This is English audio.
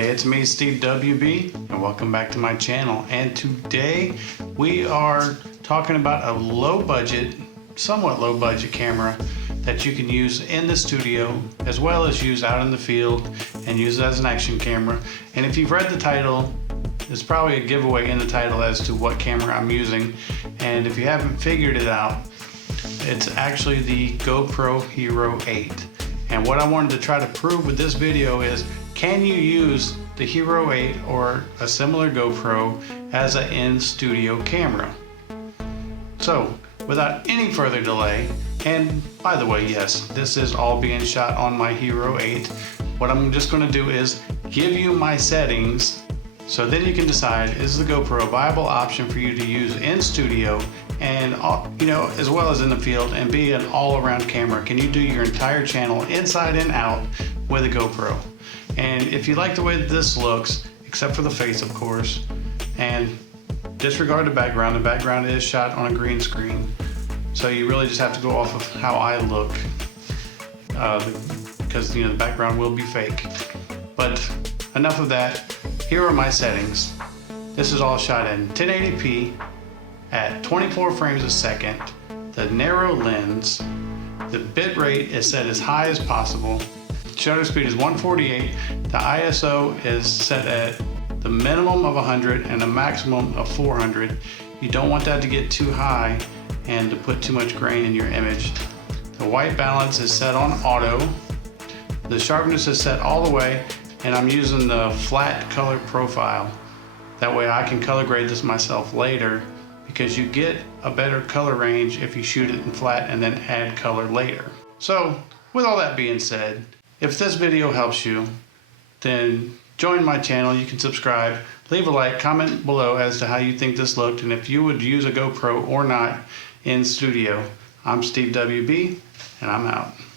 Hey, it's me, Steve WB, and welcome back to my channel. And today we are talking about a low budget, somewhat low budget camera that you can use in the studio as well as use out in the field and use it as an action camera. And if you've read the title, there's probably a giveaway in the title as to what camera I'm using. And if you haven't figured it out, it's actually the GoPro Hero 8. And what I wanted to try to prove with this video is, can you use the Hero 8 or a similar GoPro as an in-studio camera? So, without any further delay, and by the way, yes, this is all being shot on my Hero 8. What I'm just going to do is give you my settings, so then you can decide, is the GoPro a viable option for you to use in studio and as well as in the field, and be an all-around camera? Can you do your entire channel inside and out with a GoPro? And if you like the way that this looks, except for the face of course, and disregard the background is shot on a green screen, so you really just have to go off of how I look, because the background will be fake. But enough of that. Here are my settings. This is all shot in 1080p at 24 frames a second. The narrow lens, the bit rate is set as high as possible. Shutter speed is 148. The ISO is set at the minimum of 100 and a maximum of 400. You don't want that to get too high and to put too much grain in your image. The white balance is set on auto. The sharpness is set all the way, and I'm using the flat color profile. That way I can color grade this myself later, because you get a better color range if you shoot it in flat and then add color later. So with all that being said, if this video helps you, then join my channel. You can subscribe, leave a like, comment below as to how you think this looked, and if you would use a GoPro or not in studio. I'm Steve WB, and I'm out.